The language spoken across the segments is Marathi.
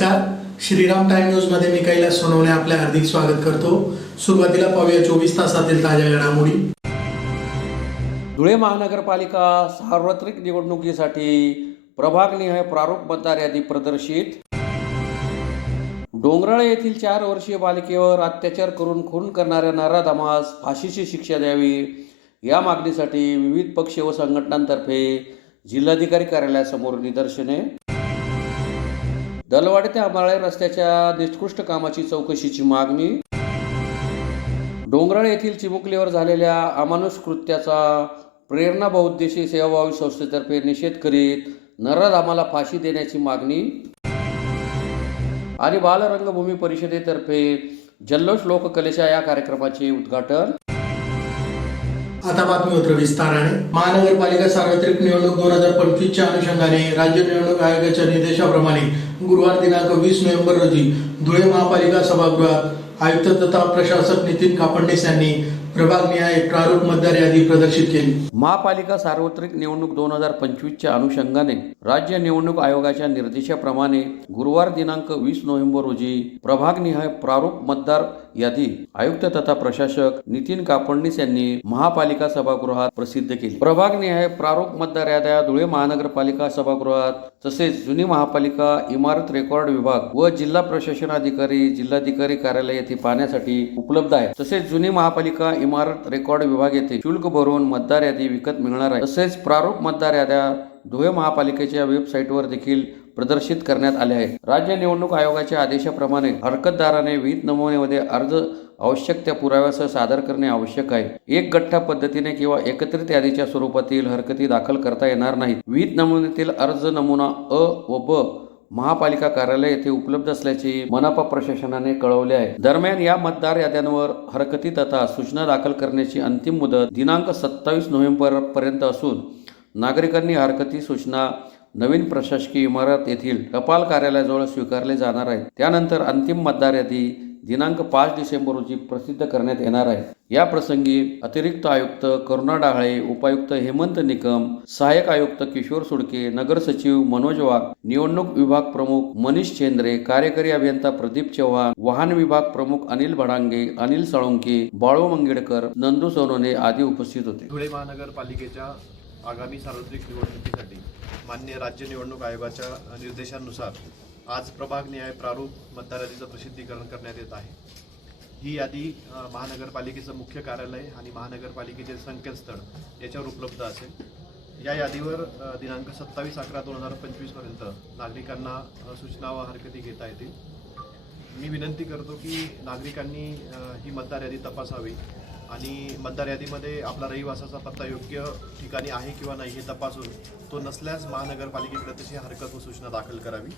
नमस्कार, श्रीराम टाइम न्यूज मध्ये मी कैलास सोनवणे आपले हार्दिक स्वागत करतो। सुरुवातीला पाहूया 24 तासातील ताज्या घडामोडी। धुळे महानगरपालिका सार्वत्रिक निवडणुकीसाठी प्रभागनिहाय प्रारूप मतदार यादी प्रदर्शित। डोंगराळे येथील 4 वर्षीय बालिकेवर अत्याचार करून खून करणाऱ्या नराधमास फाशीची शिक्षा द्यावी या मागणीसाठी विविध पक्ष व संघटनांतर्फे जिल्हाधिकारी कार्यालयासमोर निदर्शने। दलवाडी ते आंबाळे रस्त्याच्या निकृष्ट कामाची चौकशीची मागणी। डोंगराळे येथील चिमुकलीवर झालेल्या अमानुष कृत्याचा प्रेरणा बहुउद्देशीय सेवाभावी संस्थेतर्फे निषेध करीत नराधमाला फाशी देण्याची मागणी। आणि बालरंगभूमी परिषदेतर्फे जल्लोष लोककलेच्या या कार्यक्रमाचे उद्घाटन। आता बातमीपत्र विस्ताराने। महानगरपालिका सार्वत्रिक निवडणूक 2025 च्या अनुषंगाने राज्य निवडणूक आयोगाच्या निर्देशाप्रमाणे गुरुवार दिनांक 20 नोव्हेंबर रोजी धुळे महापालिका सभागृहात आयुक्त तथा प्रशासक नितीन कापडणीस यांनी प्रभागनिहाय प्रारूप मतदार यादी प्रदर्शित केली। महापालिका सार्वत्रिक निवडणूक 2025 च्या अनुषंगाने राज्य निवडणूक आयोगाच्या निर्देशाप्रमाणे गुरुवार दिनांक 20 नोव्हेंबर रोजी प्रभागनिहाय प्रारूप मतदार यादी आयुक्त तथा प्रशासक नितीन कापडणीस यांनी महापालिका सभागृहात प्रसिद्ध केली। प्रभागनिहाय प्रारूप मतदार याद्या धुळे महानगरपालिका सभागृहात तसेच जुनी महापालिका इमारत रेकॉर्ड विभाग व जिल्हा प्रशासन अधिकारी जिल्हाधिकारी कार्यालय येथे पाहण्यासाठी उपलब्ध आहे। तसेच जुनी महापालिका इमारत रेकॉर्ड विभाग येथे शुल्क भरून मतदार यादी विकत मिळणार आहे। तसेच प्रारूप मतदार याद्या धुळे महापालिकेच्या वेबसाईटवर देखील प्रदर्शित करण्यात आले आहेत। राज्य निवडणूक आयोगाच्या आदेशाप्रमाणे हरकतदाराने विहित नमुन्यामध्ये अर्ज आवश्यक त्या पुराव्यासह सादर करणे आवश्यक आहे। एक गठ्ठा पद्धतीने किंवा एकत्रित यादीच्या स्वरूपातील हरकती दाखल करता येणार नाहीत। विहित नमुन्यातील अर्ज नमुना अ व ब महापालिका कार्यालय येथे उपलब्ध असल्याचे मनपा प्रशासनाने कळवले आहे। दरम्यान या मतदार याद्यांवर हरकती तथा सूचना दाखल करण्याची अंतिम मुदत दिनांक 27 नोव्हेंबर पर्यंत असून नागरिकांनी हरकती सूचना नवीन प्रशासकीय इमारत येथील टपाल कार्यालयाजवळ स्वीकारले जाणार आहेत। त्यानंतर अंतिम मतदार यादी दिनांक 5 डिसेंबर रोजी प्रसिद्ध करण्यात येणार आहे। या प्रसंगी अतिरिक्त आयुक्त करुणा डाहळे, उपायुक्त हेमंत निकम, सहाय्यक आयुक्त किशोर सुडके, नगर सचिव मनोज वाघ, निवडणूक विभाग प्रमुख मनीष चेंद्रे, कार्यकारी अभियंता प्रदीप चव्हाण, वाहन विभाग प्रमुख अनिल भडांगे, अनिल साळुंके, बाळू मंगेडकर, नंदू सोनवणे आदी उपस्थित होते। धुळे महानगरपालिकेच्या आगामी सार्वत्रिक निवडणुकीसाठी मान्य राज्य निवडणूक आयोगाच्या निर्देशानुसार आज प्रभागनिहाय प्रारूप मतदार यादीचं प्रसिद्धीकरण करण्यात येत आहे। ही यादी महानगरपालिकेचं मुख्य कार्यालय आणि महानगरपालिकेचे संकेतस्थळ याच्यावर उपलब्ध असेल। या यादीवर दिनांक 27/11/2025 पर्यंत नागरिकांना सूचना व हरकती घेता येतील। मी विनंती करतो की नागरिकांनी ही मतदार यादी तपासावी आणि मतदार यादीमध्ये आपला रहिवासाचा पत्ता योग्य ठिकाणी आहे किंवा नाही हे तपासून तो नसल्यास महानगरपालिकेकडे तशी हरकत व सूचना दाखल करावी।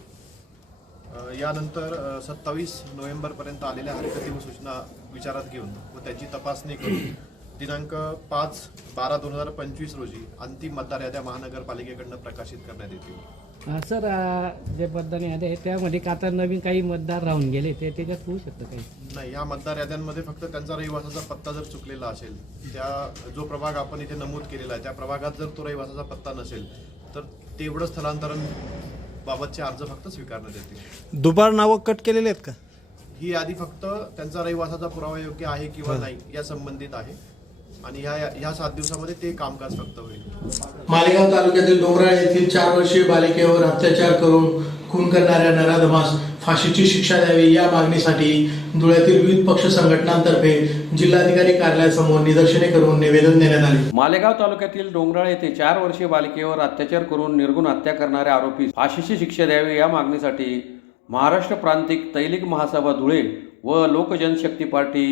यानंतर 27 नोव्हेंबरपर्यंत आलेल्या हरकती व सूचना विचारात घेऊन व त्याची तपासणी करून दिनांक 5/12/2025 रोजी अंतिम मतदार याद्या महानगरपालिकेकडून प्रकाशित करण्यात येतील। सर, जे मतदार याद्या आहेत त्यामध्ये आता नवीन काही मतदार राहून गेले ते त्याच्यात होऊ शकतं काही? नाही, या मतदार याद्यांमध्ये फक्त त्यांचा रहिवासाचा पत्ता जर चुकलेला असेल, त्या जो प्रभाग आपण इथे नमूद केलेला आहे त्या प्रभागात जर तो रहिवासाचा पत्ता नसेल तर तेवढं स्थलांतरण बाबतचे अर्ज फक्त स्वीकारण्यात येतील। दुबार नावं कट केलेले आहेत का? ही यादी फक्त त्यांचा रहिवासाचा पुरावा योग्य आहे किंवा नाही या संबंधित आहे आणि ह्या 7 दिवसामध्ये ते कामकाज फक्त होईल। मालेगाव तालुक्यातील डोंगराळे येथील 4 वर्षीय बालिकेवर अत्याचार करून खून करणाऱ्या नराधमास फाशीची शिक्षा द्यावी या मागणीसाठी धुळ्यातील विविध पक्ष संघटनांतर्फे जिल्हाधिकारी कार्यालयासमोर निदर्शने करून निवेदन देण्यात आले। मालेगाव तालुक्यातील डोंगराळे येथे 4 वर्षीय बालिकेवर अत्याचार करून निर्गुण हत्या करणाऱ्या आरोपीस फाशीची शिक्षा द्यावी या मागणीसाठी महाराष्ट्र प्रांतिक तैलिक महासभा धुळे व लोकजनशक्ती पार्टी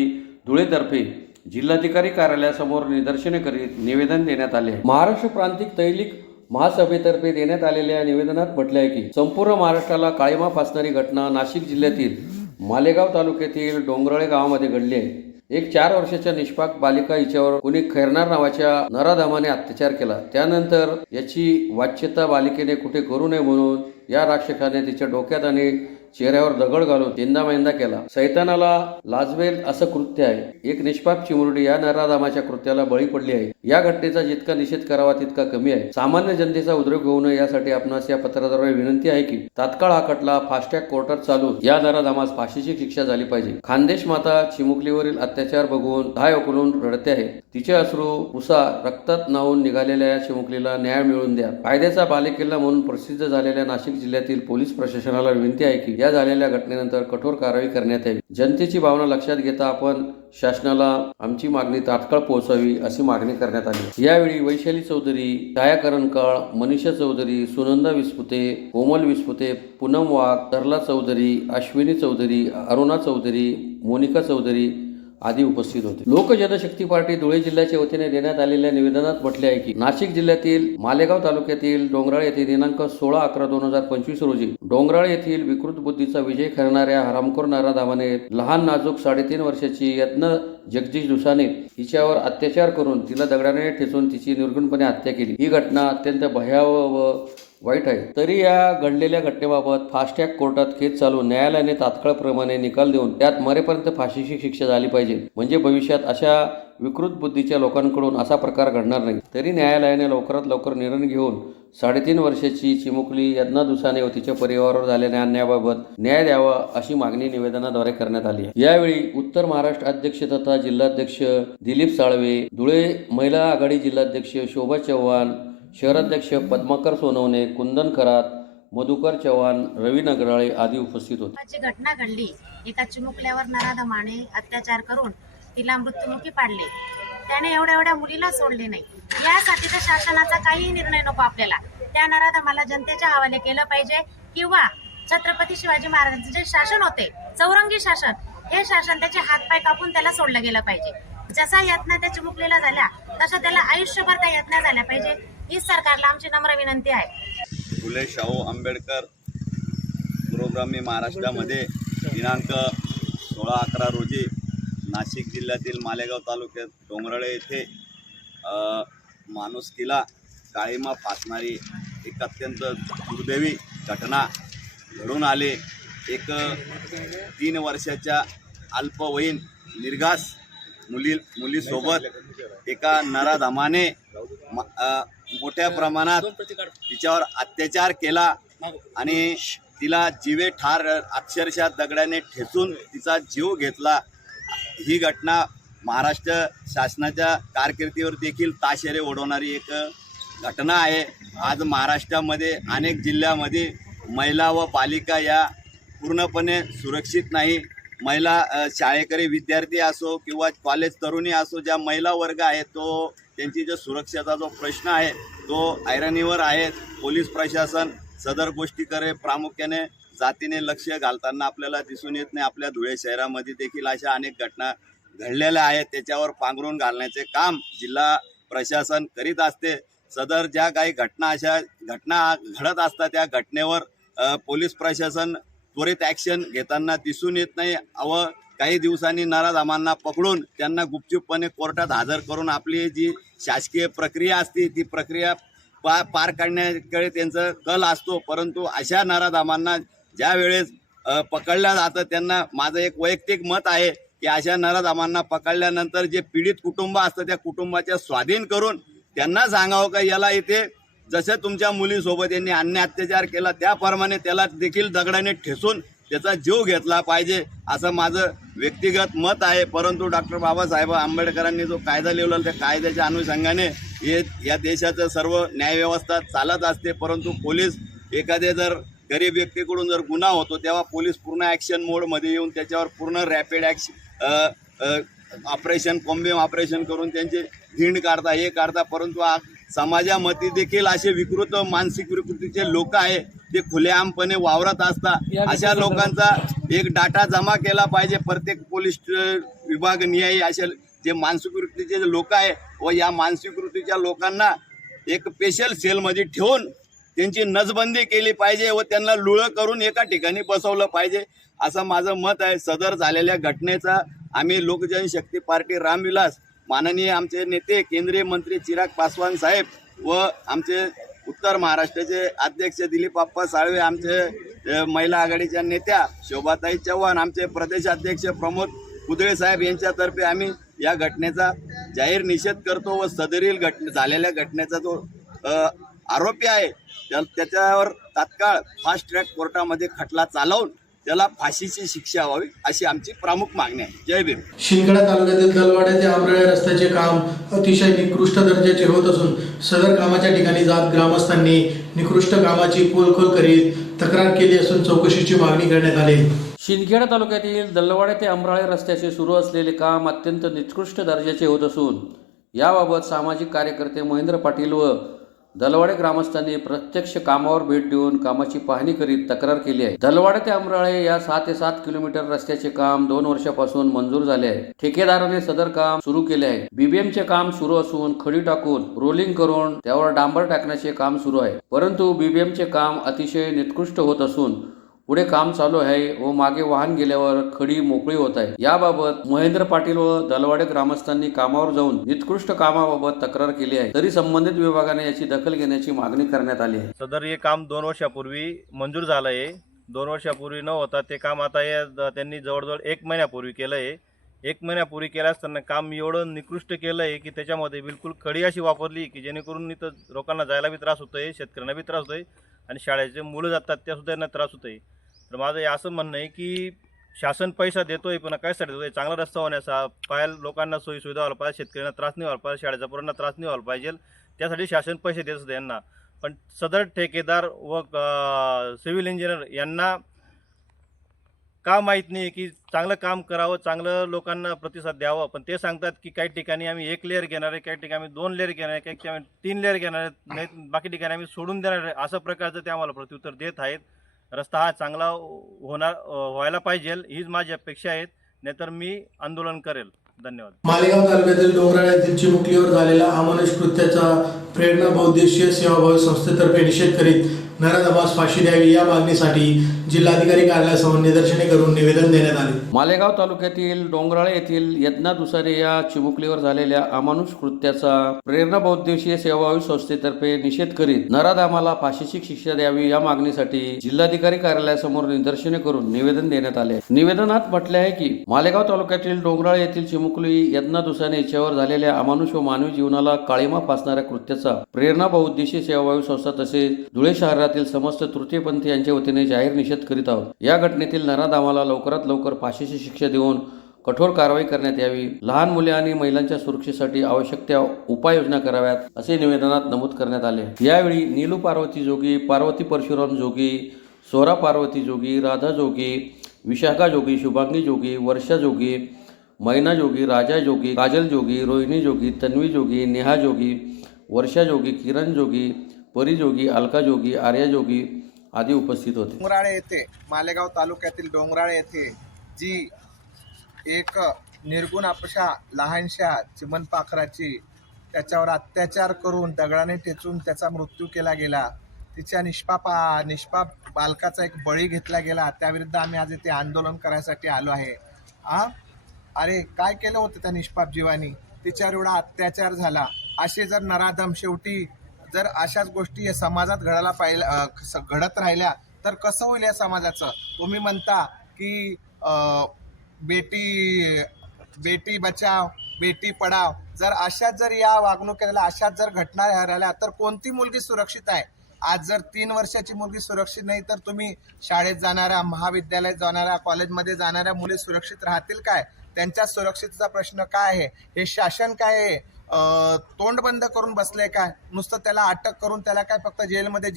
धुळेतर्फे जिल्हाधिकारी कार्यालयासमोर निदर्शने करीत निवेदन देण्यात आले। महाराष्ट्र प्रांतिक तैलिक महासभेतर्फे देण्यात आलेल्या निवेदनात म्हटले आहे की संपूर्ण महाराष्ट्राला काळिमा फासणारी घटना नाशिक जिल्ह्यातील मालेगाव तालुक्यातील डोंगराळे गावामध्ये घडली आहे। एक 4 वर्षाच्या निष्पाक बालिका हिच्यावर कोणी खैरनार नावाच्या नराधमाने अत्याचार केला। त्यानंतर याची वाच्यता बालिकेने कुठे करू नये म्हणून या राक्षकाने तिच्या डोक्यात आणि चेहऱ्यावर दगड घालून यंदा केला. सैतानाला लाजवेल असं कृत्य आहे. एक निष्पाप चिमुरडी या नराधामाच्या कृत्याला बळी पडली आहे. या घटनेचा जितका निषेध करावा तितका कमी आहे. सामान्य जनतेचा उद्रेक होऊ नये यासाठी आपणास या पत्राद्वारे विनंती आहे की तात्काळ हा खटला फास्टॅग कोर्टात चालून या नराधामास फाशीची शिक्षा झाली पाहिजे. खानदेश माता चिमुकलीवरील अत्याचार बघून धाय उकलून रडते आहे. तिचे अश्रू उसा रक्तात न्हाऊन निघालेल्या या चिमुकलीला न्याय मिळवून द्या. कायद्याचा बालेकिल्ला म्हणून प्रसिद्ध झालेल्या नाशिक जिल्ह्यातील पोलीस प्रशासनाला विनंती आहे की या झालेल्या घटनेनंतर कठोर कारवाई करण्यात यावी. जनतेची भावना लक्षात घेता आपण शासनाला आमची मागणी तात्काळ पोहोचावी अशी मागणी करण्यात आली. यावेळी वैशाली चौधरी, छाया करणकाळ, मनीषा चौधरी, सुनंदा विस्पुते, कोमल विस्पुते, पूनम वाघ, तरला चौधरी, अश्विनी चौधरी, अरुणा चौधरी, मोनिका चौधरी आदी उपस्थित होते. लोक जनशक्ती पार्टी धुळे जिल्ह्याच्या वतीने देण्यात आलेल्या निवेदनात म्हटले आहे की नाशिक जिल्ह्यातील मालेगाव तालुक्यातील डोंगराळ येथे दिनांक 16/11/2025 रोजी डोंगराळ येथील विकृत बुद्धीचा विजय करणाऱ्या हरामखोर नराधामाने लहान नाजूक 3.5 वर्षाची यत्न जगदीश दुसाने हिच्यावर अत्याचार करून तिला दगडाने ठेचून तिची निर्गुणपणे हत्या केली. ही घटना अत्यंत भयावह व वाईट आहे. तरी या घडलेल्या घटनेबाबत फास्टॅग कोर्टात केस चालून न्यायालयाने तात्काळ प्रमाणे निकाल देऊन त्यात मरेपर्यंत फाशीची शिक्षा झाली पाहिजे. म्हणजे भविष्यात अशा विकृत बुद्धीच्या लोकांकडून असा प्रकार घडणार नाही. तरी न्यायालयाने लवकरात लवकर निर्णय घेऊन 3.5 वर्षाची चिमुकली यज्ञा दुसाने व तिच्या परिवारावर झालेल्या अन्यायाबाबत न्याय द्यावा अशी मागणी निवेदनाद्वारे करण्यात आली आहे. यावेळी उत्तर महाराष्ट्र अध्यक्ष तथा जिल्हाध्यक्ष दिलीप साळवे, धुळे महिला आघाडी जिल्हाध्यक्ष शोभा चव्हाण, शहराध्यक्ष पद्माकर सोनवणे, कुंदन खरात, मधुकर चव्हाण, रवी नगराळे आदी उपस्थित होते. जी घटना घडली, एका चिमुकल्यावर नराधमाने अत्याचार करून तिला मृत्युमुखी पाडले. त्याने एवढ्या मुलीला सोडले नाही. यासाठी तर शासनाचा काही निर्णय नको आपल्याला. त्या नराधमाला जनतेच्या हवाले केलं पाहिजे किंवा छत्रपती शिवाजी महाराजांचे जे शासन होते, चौरंगी शासन, हे शासन त्याचे हातपाय कापून त्याला सोडलं गेलं पाहिजे. जसा यातना त्या चिमुकलीला झाल्या तसा त्याला आयुष्यभर त्या यातना झाल्या पाहिजे. ही सरकारला आमची नम्र विनंती आहे. फुले शाहू आंबेडकर पुरोगामी महाराष्ट्रामध्ये दिनांक 16/11 रोजी नाशिक जिल्ह्यातील मालेगाव तालुक्यात डोंगराळे येथे माणुसकीला काळीमा फासणारी एक अत्यंत दुर्दैवी घटना घडून आली. एक 3 वर्षाच्या अल्पवयीन निर्घास मुलीसोबत एका नराधमाने मोठ्या प्रमाणात तिच्यावर अत्याचार केला आणि तिला जीवे ठार अक्षरशः दगडाने ठेचून तिचा जीव घेतला. ही घटना महाराष्ट्र शासनाच्या कारकिर्दीवर देखील ताशेरे ओढवणारी एक घटना आहे. आज महाराष्ट्रामध्ये अनेक जिल्ह्यामध्ये महिला व बालिका या पूर्णपणे सुरक्षित नाही. महिला शाळेकरी विद्यार्थी असो किंवा कॉलेज तरुणी असो, ज्या महिला वर्ग आहे तो त्यांची जो सुरक्षेचा जो प्रश्न आहे तो ऐरणीवर आहे. पोलीस प्रशासन सदर गोष्टीकडे प्रामुख्याने जातीने लक्ष घालताना आपल्याला दिसून येत नाही. आपल्या धुळे शहरामध्ये देखील अशा अनेक घटना घडलेल्या आहेत. त्याच्यावर पांघरून घालण्याचे काम जिल्हा प्रशासन करीत असते. सदर ज्या काही अशा घटना घडत असतात त्या घटनेवर पोलीस प्रशासन त्वरित ॲक्शन घेताना दिसून येत नाही. व काही दिवसांनी नराधमांना पकडून त्यांना गुपचूपपणे कोर्टात हजर करून आपली जी शासकीय प्रक्रिया असते ती प्रक्रिया पार काढण्याकडे त्यांचा कल असतो. परंतु अशा नराधमांना ज्या वेळेस पकडलं जातं त्यांना माझं एक वैयक्तिक मत आहे की अशा नराधमांना पकडल्यानंतर जे पीडित कुटुंब असतं त्या कुटुंबाच्या स्वाधीन करून त्यांना सांगावं का याला इथे जसं तुमच्या मुलीसोबत यांनी अन्याय अत्याचार केला त्याप्रमाणे त्याला देखील दगडाने ठेचून त्याचा जीव घेतला पाहिजे असं माझं व्यक्तिगत मत आहे. परंतु डॉक्टर बाबासाहेब आंबेडकरांनी जो कायदा लिहिला त्या कायद्याच्या अनुषंगाने या देशाचं सर्व न्यायव्यवस्था चालत असते. परंतु पोलीस एखादे जर गरीब व्यक्तीकडून जर गुन्हा होतो तेव्हा पोलीस पूर्ण ॲक्शन मोडमध्ये येऊन त्याच्यावर पूर्ण रॅपिड ऑपरेशन कोम्बिंग ऑपरेशन करून त्यांचे धिंड काढता हे काढता. परंतु समाजामध्ये देखील असे विकृत मानसिक विकृतीचे लोक आहे ते खुलेआमपणे वावरत असतात. अशा लोकांचा एक डाटा जमा केला पाहिजे. प्रत्येक पोलीस विभाग न्यायी अशा जे मानसिक विकृतीचे लोक आहे व या मानसिक विकृतीच्या लोकांना एक स्पेशल सेलमध्ये ठेवून त्यांची नसबंदी केली पाहिजे व त्यांना लुळं करून एका ठिकाणी बसवलं पाहिजे असं माझं मत आहे. सदर झालेल्या घटनेचा आम्ही लोकजनशक्ती पार्टी रामविलास माननीय आमचे नेते केंद्रीय मंत्री चिराग पासवान साहेब व आमचे उत्तर महाराष्ट्राचे अध्यक्ष दिलीप आप्पा साळवे, आमचे महिला आघाडीच्या नेत्या शोभाताई चव्हाण, आमचे प्रदेश अध्यक्ष प्रमोद कुदळे साहेब यांच्यातर्फे आम्ही या घटनेचा जाहीर निषेध करतो व सदरील झालेल्या घटनेचा जो आरोपी आहे त्याच्यावर तात्काळ फास्ट ट्रॅक कोर्टामध्ये खटला चालवून त्याला फाशीची शिक्षा व्हावी अशी आमची प्रमुख मागणी आहे. जय भीम. शिंदखेडा तालुक्यातील दलवाडे ते आंबराळे रस्त्याचे काम अतिशय निकृष्ट दर्जाचे होत असून सदर कामाच्या ठिकाणी जात ग्रामस्थांनी निकृष्ट कामाची पोलखोल करीत तक्रार केली असून चौकशीची मागणी करण्यात आली. शिंदखेडा तालुक्यातील दल्लवाडे ते आंबराळे रस्त्याचे सुरू असलेले काम अत्यंत निकृष्ट दर्जाचे होत असून याबाबत सामाजिक कार्यकर्ते महेंद्र पाटील व दलवाडे ग्रामस्थांनी प्रत्यक्ष कामावर भेट देऊन कामाची पाहणी करीत तक्रार केली आहे. दलवाडे ते आंबराळे या 6 ते 7 किलोमीटर रस्त्याचे काम 2 वर्षापासून मंजूर झाले आहे. ठेकेदाराने सदर काम सुरू केले आहे. बीबीएमचे काम सुरू असून खडी टाकून रोलिंग करून त्यावर डांबर टाकण्याचे काम सुरू आहे. परंतु बीबीएमचे काम अतिशय निकृष्ट होत असून पुढे काम चालू आहे व मागे वाहन गेल्यावर खडी मोकळी होत आहे. याबाबत महेंद्र पाटील व दलवाडे ग्रामस्थांनी कामावर जाऊन निकृष्ट कामाबाबत तक्रार केली आहे. तरी संबंधित विभागाने याची दखल घेण्याची मागणी करण्यात आली आहे. सदर हे काम 2 वर्षापूर्वी मंजूर झालं आहे. 2 वर्षापूर्वी न होता ते काम आता त्यांनी जवळजवळ 1 महिन्यापूर्वी केलं आहे. 1 महिन्यापूर्वी केलं असताना काम एवढं निकृष्ट केलं आहे की त्याच्यामध्ये बिलकुल खडी अशी वापरली की जेणेकरून इथं लोकांना जायला बी त्रास होतो आहे, शेतकऱ्यांना बी त्रास होतो आहे आणि शाळेचे मुलं जातात त्यासुद्धा यांना त्रास होतो आहे. तर माझं हे असं म्हणणं आहे की शासन पैसा देतोय पण कायसाठी देतोय? चांगला रस्ता होण्याचा, पाहायला लोकांना सोयीसुविधा व्हायला पाहिजे, शेतकऱ्यांना त्रास नाही व्हायला पाहिजे, शाळेच्या पोरांना त्रास नाही व्हायला पाहिजे, त्यासाठी शासन पैसे देत असतं यांना. पण सदर ठेकेदार व सिव्हिल इंजिनियर यांना का माहीत नाही की चांगलं काम करावं, चांगलं लोकांना प्रतिसाद द्यावं. पण ते सांगतात की काही ठिकाणी आम्ही 1 लेअर घेणार आहे, काही ठिकाणी आम्ही 2 लेअर घेणार आहे, काही ठिकाणी 3 लेअर घेणार आहेत, नाही बाकी ठिकाणी आम्ही सोडून देणार आहे. अशा प्रकारचं ते आम्हाला प्रत्युत्तर देत आहेत. रस्ता हा चांगला व्हायला पाहिजे हीच माझी अपेक्षा आहे, नाहीतर मी आंदोलन करेल. धन्यवाद. मालेगाव तालुक्यातील डोंगराळ येथील चिमुकलीवर झालेल्या अमानुष कृत्याचा प्रेरणा बहुउद्देशीय सेवाभावी संस्थेतर्फे निषेध करीत नराधमास फाशी द्यावी या मागणीसाठी जिल्हाधिकारी कार्यालयासमोर निदर्शने करून निवेदन देण्यात आले. मालेगाव तालुक्यातील डोंगराळे येथील यज्ञा दुसारे या चिमुकलीवर झालेल्या अमानुष कृत्याचा प्रेरणा बहुउद्देशीय सेवाभावी संस्थेतर्फे निषेध करीत नराधमाला फाशीची शिक्षा द्यावी या मागणीसाठी जिल्हाधिकारी कार्यालयासमोर निदर्शने करून निवेदन देण्यात आले. निवेदनात म्हटले आहे की मालेगाव तालुक्यातील डोंगराळे येथील चिमुकली यज्ञा दुसारे हिच्यावर झालेल्या अमानुष व मानवी जीवनाला काळीमा फासणाऱ्या कृत्याचा प्रेरणा बहुउद्देशीय सेवाभावी संस्था तसेच धुळे शहरातील समस्त तृतीयपंथी यांच्या वतीने जाहीर निषेध करीत आहोत. या घटनेतील नराधमाला लवकरात लवकर फाशीची शिक्षा देऊन कठोर कारवाई करण्यात यावी. लहान मुले आणि महिलांच्या सुरक्षेसाठी आवश्यक त्या उपाययोजना कराव्यात असे निवेदनात नमूद करण्यात आले. यावेळी नीलू पार्वती जोगी, पार्वती परशुराम जोगी, सोरा पार्वती जोगी, राधा जोगी, विशाखा जोगी, शुभांगी जोगी, वर्षा जोगी, मैना जोगी, राजा जोगी, काजल जोगी, रोहिणी जोगी, तन्वी जोगी, नेहा जोगी, वर्षा जोगी, किरण जोगी, परी जोगी, अलका जोगी, आर्या जोगी आदी उपस्थित होते. डोंगराळे येथे मालेगाव तालुक्यातील डोंगराळे येथे जी एक निर्गुण अपशा लहानशा चिमण पाखराची त्याच्यावर अत्याचार करून दगडाने ठेचून त्याचा मृत्यू केला गेला, तिच्या निष्पाप बालकाचा एक बळी घेतला गेला, त्याविरुद्ध आम्ही आज इथे आंदोलन करायसाठी आलो आहे. अरे काय केलं होतं त्या निष्पाप जीवानी? तिच्यावर एवढा अत्याचार झाला. असे जर नराधम शेवटी जर अशाच गोष्टी या समाजात घडत राहिल्या तर कसं होईल या समाजाचं? तुम्ही म्हणता की बेटी बचाव बेटी पढाव, जर अशाच जर या वागणुकीला अशाच जर घटना राहिल्या तर कोणती मुलगी सुरक्षित आहे? आज जर 3 वर्षाची मुलगी सुरक्षित नाही तर तुम्ही शाळेत जाणाऱ्या, महाविद्यालयात जाणाऱ्या, कॉलेजमध्ये जाणाऱ्या मुली सुरक्षित राहतील काय? त्यांच्या सुरक्षिततेचा प्रश्न काय आहे? हे शासन काय आहे तोंड बंद करून बसलंय काय? नुसतं त्याला अटक करून त्याला काय फक्त जेलमध्ये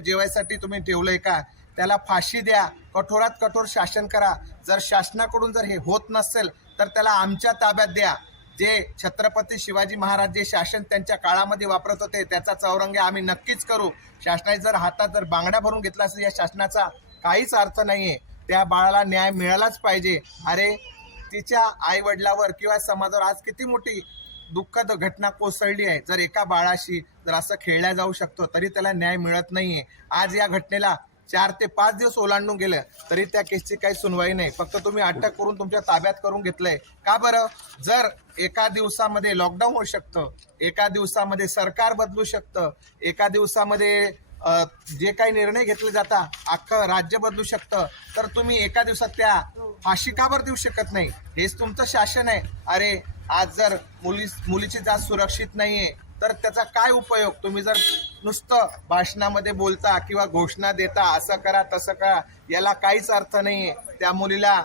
जेवायसाठी तुम्ही ठेवलंय का? त्याला फाशी द्या, कठोरात कठोर शासन करा. जर शासनाकडून जर हे होत नसेल तर त्याला आमच्या ताब्यात द्या. जे छत्रपती शिवाजी महाराज जे शासन त्यांच्या काळामध्ये वापरत होते त्याचा चौरंगी आम्ही नक्कीच करू. शासनाने जर हातात जर बांगड्या भरून घेतला असेल या शासनाचा काहीच अर्थ नाहीये. त्या बाळाला न्याय मिळालाच पाहिजे. अरे तिच्या आई वडिलावर किंवा समाजावर आज किती मोठी दुःखद घटना कोसळली आहे. जर एका बाळाशी जर असं खेळल्या जाऊ शकतो तरी त्याला न्याय मिळत नाहीये. आज या घटनेला 4 ते 5 दिवस ओलांडून गेलं तरी त्या केसची काही सुनवाई नाही. फक्त तुम्ही अटक करून तुमच्या ताब्यात करून घेतलंय. का बरं? जर एका दिवसामध्ये लॉकडाऊन होऊ शकतं, एका दिवसामध्ये सरकार बदलू शकतं, एका दिवसामध्ये जे काही निर्णय घेतले जातात अख्खं राज्य बदलू शकतं, तर तुम्ही एका दिवसात त्या फाशी का बरं देऊ शकत नाही? हेच तुमचं शासन आहे. अरे आज जर मुलीची जात सुरक्षित नाहीये तर त्याचा काय उपयोग? तुम्ही जर नुसतं भाषणामध्ये बोलता किंवा घोषणा देता असं करा तसं करा, याला काहीच अर्थ नाहीये. त्या मुलीला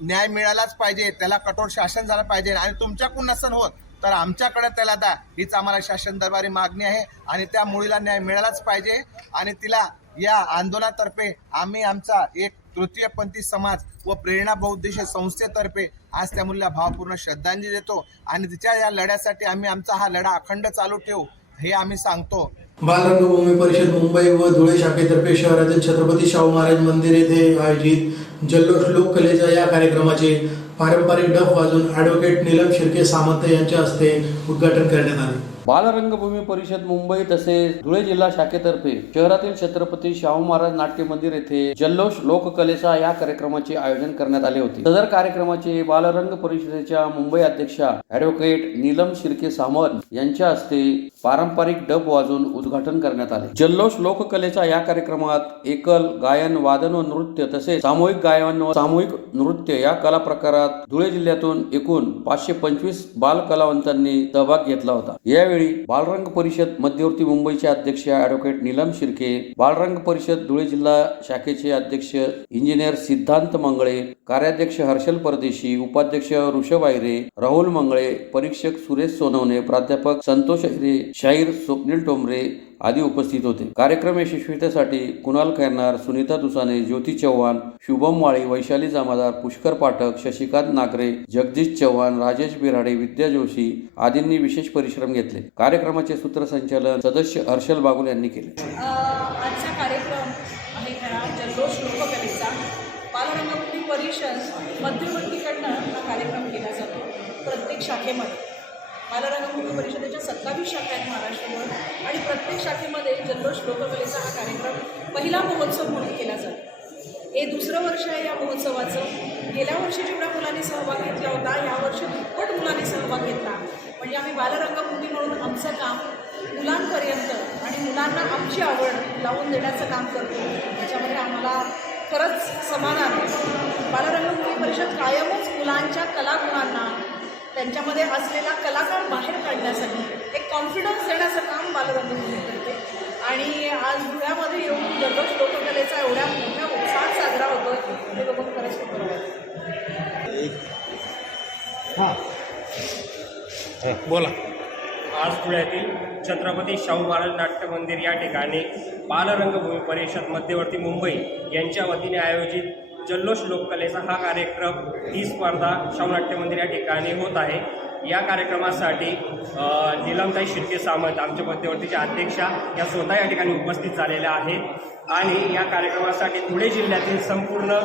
न्याय मिळालाच पाहिजे, त्याला कठोर शासन झालं पाहिजे आणि तुमच्याकडून नसन होत तर आमच्याकडे त्याला द्या, हीच आम्हाला शासन दरबारी मागणी आहे. आणि त्या मुलीला न्याय मिळालाच पाहिजे आणि तिला या आंदोलनातर्फे आम्ही आमचा एक तृतीयपंथी समाज व प्रेरणा बहुउद्देशीय संस्थेतर्फे आज त्या मुलीला भावपूर्ण श्रद्धांजली देतो आणि तिच्या या लढ्यासाठी आम्ही आमचा हा लढा अखंड चालू ठेवू हे आम्ही सांगतो. बालरंगभूमी परिषद मुंबई व धुळे शाखेतर्फे शहरातील छत्रपती शाहू महाराज मंदिर येथे आयोजित जल्लोष लोककलेच्या या कार्यक्रमाचे पारंपरिक डफ वाजून ॲडव्होकेट नीलम शिर्के सामंत यांच्या हस्ते उद्घाटन करण्यात आले. बालरंगभूमी परिषद मुंबई तसेच धुळे जिल्हा शाखेतर्फे शहरातील छत्रपती शाहू महाराज नाट्य मंदिर येथे जल्लोष लोककलेचा या कार्यक्रमाचे आयोजन करण्यात आले होते. सदर कार्यक्रमाचे बालरंग परिषदेच्या मुंबई अध्यक्षा ॲडव्होकेट नीलम शिर्के सामंत यांच्या हस्ते पारंपरिक डब वाजून उद्घाटन करण्यात आले. जल्लोष लोककलेच्या या कार्यक्रमात एकल गायन, वादन व नृत्य तसेच सामूहिक गायन व सामूहिक नृत्य या कला प्रकारात धुळे जिल्ह्यातून एकूण 525 बाल कलावंतांनी सहभाग घेतला होता. यावेळी बालरंग परिषद मध्यवर्ती मुंबईचे अध्यक्ष ॲडव्होकेट नीलम शिर्के, बालरंग परिषद धुळे जिल्हा शाखेचे अध्यक्ष इंजिनियर सिद्धांत मंगळे, कार्याध्यक्ष हर्षल परदेशी, उपाध्यक्ष ऋषभ आयरे, राहुल मंगळे, परीक्षक सुरेश सोनवणे, प्राध्यापक संतोष आयरे, शाहीर स्वप्नील टोमरे आदी उपस्थित होते. कार्यक्रम यशस्वीतेसाठी कुणाल खैरनार, सुनीता दुसाने, ज्योती चव्हाण, शुभम माळी, वैशाली जामादार, पुष्कर पाठक, शशिकांत नागरे, जगदीश चव्हाण, राजेश बिराडे, विद्या जोशी आदींनी विशेष परिश्रम घेतले. कार्यक्रमाचे सूत्रसंचालन सदस्य हर्षल बागुल यांनी केले. आजचा कार्यक्रम आहे खरा जल्लोष लोककलेचा. बालरंगभूमी परिषद मध्यवर्तीकडनं हा कार्यक्रम केला जातो. प्रत्येक शाखेमध्ये बालरंगभूमी परिषदेच्या 27 शाखा आहेत महाराष्ट्रभर आणि प्रत्येक शाखेमध्ये जल्लोष लोककलेचा हा कार्यक्रम पहिला महोत्सव म्हणून केला जातो. हे दुसरं वर्ष आहे या महोत्सवाचं. गेल्या वर्षी जेवढ्या मुलांनी सहभाग घेतला होता यावर्षी दुप्पट मुलांनी सहभाग घेतला. म्हणजे आम्ही बालरंगभूमी म्हणून आमचं काम मुलांपर्यंत आणि मुलांना आमची आवड लावून देण्याचं काम करतो. त्याच्यामध्ये आम्हाला खरंच समाधान आहे. बालरंगभूमी परिषद कायमच मुलांच्या कलागुणांना, त्यांच्यामध्ये असलेला कलाकार बाहेर काढण्यासाठी एक कॉन्फिडन्स देण्याचं काम बालरंगभूमी करते. आणि आज धुळ्यामध्ये येऊन जल्लोष लोककलेचा एवढ्या मोठ्या उत्साहात साजरा होतो हे बघून खरंच खूप बरं वाटतं. बोला. आज धुळ्यातील छत्रपती शाहू महाराज नाट्य मंदिर या ठिकाणी बालरंगभूमी परिषद मध्यवर्ती मुंबई यांच्या वतीने आयोजित जल्लोष लोककलेचा हा कार्यक्रम, ही स्पर्धा शाहू नाट्य मंदिर या ठिकाणी होत आहे. या कार्यक्रमासाठी नीलमताई शिर्के सामंत आमच्या मध्यवर्तीच्या अध्यक्षा या स्वतः या ठिकाणी उपस्थित झालेल्या आहेत आणि या कार्यक्रमासाठी धुळे जिल्ह्यातील संपूर्ण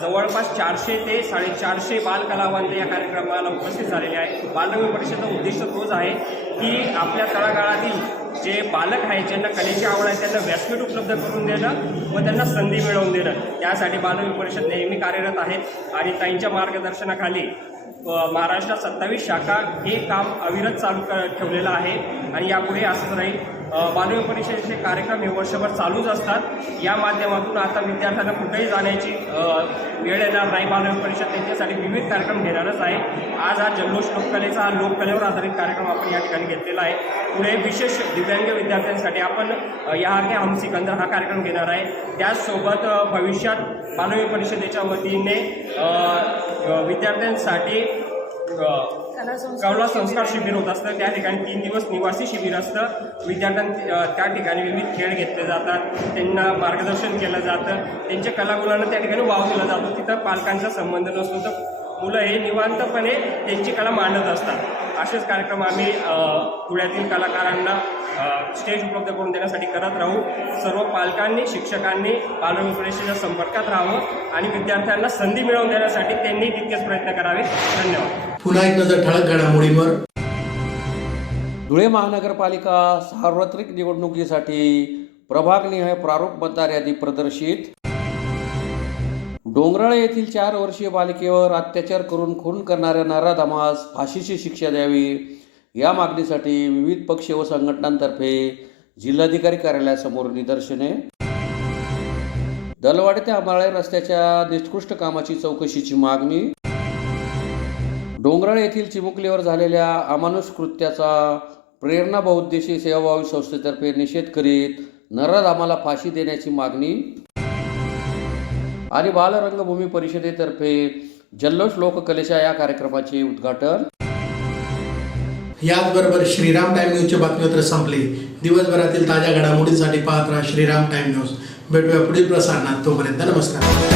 जवळपास 400 ते 450 बालकलावंत या कार्यक्रमाला उपस्थित झालेले आहेत. बालरंगभूमी परिषदेचं उद्दिष्ट तोच आहे की आपल्या तळागाळातील जे बालक आहेत, ज्यांना कलेची आवड आहे, त्यांना व्यासपीठ उपलब्ध करून देणं व त्यांना संधी मिळवून देणं, त्यासाठी बालरंगभूमी परिषद नेहमी कार्यरत आहे. आणि ताईंच्या मार्गदर्शनाखाली महाराष्ट्रात 27 शाखा हे काम अविरत चालू ठेवलेलं आहे आणि यापुढे असंच राहील. बालरंगभूमी परिषदेचे कार्यक्रम हे वर्षभर चालूच असतात. या माध्यमातून आता विद्यार्थ्यांना कुठेही जाण्याची वेळ येणार नाही. बालरंगभूमी परिषद त्यांच्यासाठी विविध कार्यक्रम घेणारच आहे. आज हा जल्लोष लोककलेचा, हा लोककलेवर आधारित कार्यक्रम आपण या ठिकाणी घेतलेला आहे. पुढे विशेष दिव्यांग विद्यार्थ्यांसाठी आपण यहाँ के हम सिकंदर हा कार्यक्रम घेणार आहे. त्याचसोबत भविष्यात बालरंगभूमी परिषदेच्या वतीने विद्यार्थ्यांसाठी कला संस्कार शिबिर होत असतं. त्या ठिकाणी 3 दिवस निवासी शिबिर असतं. विद्यार्थ्यांना त्या ठिकाणी विविध खेळ घेतले जातात, त्यांना मार्गदर्शन केलं जातं, त्यांच्या कलागुणांना त्या ठिकाणी वाव दिला जातो. तिथं पालकांचा संबंध नसतो, तर मुलं हे निवांतपणे त्यांची कला मांडत असतात. असेच कार्यक्रम आम्ही धुळ्यातील कलाकारांना स्टेज उपलब्ध करून देण्यासाठी करत राहू. सर्व पालकांनी, शिक्षकांनी बालरंगभूमी परिषदेच्या संपर्कात राहावं आणि विद्यार्थ्यांना संधी मिळवून देण्यासाठी त्यांनी तितकेच प्रयत्न करावे. धन्यवाद. पुन्हा एक नजर ठळक घडामोडींवर. धुळे महानगरपालिका सार्वत्रिक निवडणुकीसाठी प्रभागनिहाय प्रारूप मतदार यादी प्रदर्शित. डोंगराळे येथील 4 वर्षीय बालिकेवर अत्याचार करून खून करणाऱ्या नराधमास फाशीची शिक्षा द्यावी या मागणीसाठी विविध पक्ष व संघटनांतर्फे जिल्हाधिकारी कार्यालयासमोर निदर्शने. दलवाडी ते आंबाळे रस्त्याच्या निकृष्ट कामाची चौकशीची मागणी. डोंगराळे येथील चिमुकलीवर झालेल्या अमानुष कृत्याचा प्रेरणा बहुउद्देशीय सेवाभावी संस्थेतर्फे निषेध करीत नराधमाला फाशी देण्याची मागणी. आणि बालरंगभूमी परिषदेतर्फे जल्लोष लोककलेच्या या कार्यक्रमाचे उद्घाटन. याचबरोबर श्रीराम टाइम न्यूजचे बातमीपत्र संपले. दिवसभरातील ताज्या घडामोडींसाठी पाहत राहा श्रीराम टाइम न्यूज. भेटूया पुढील प्रसारणात. तोपर्यंत नमस्कार.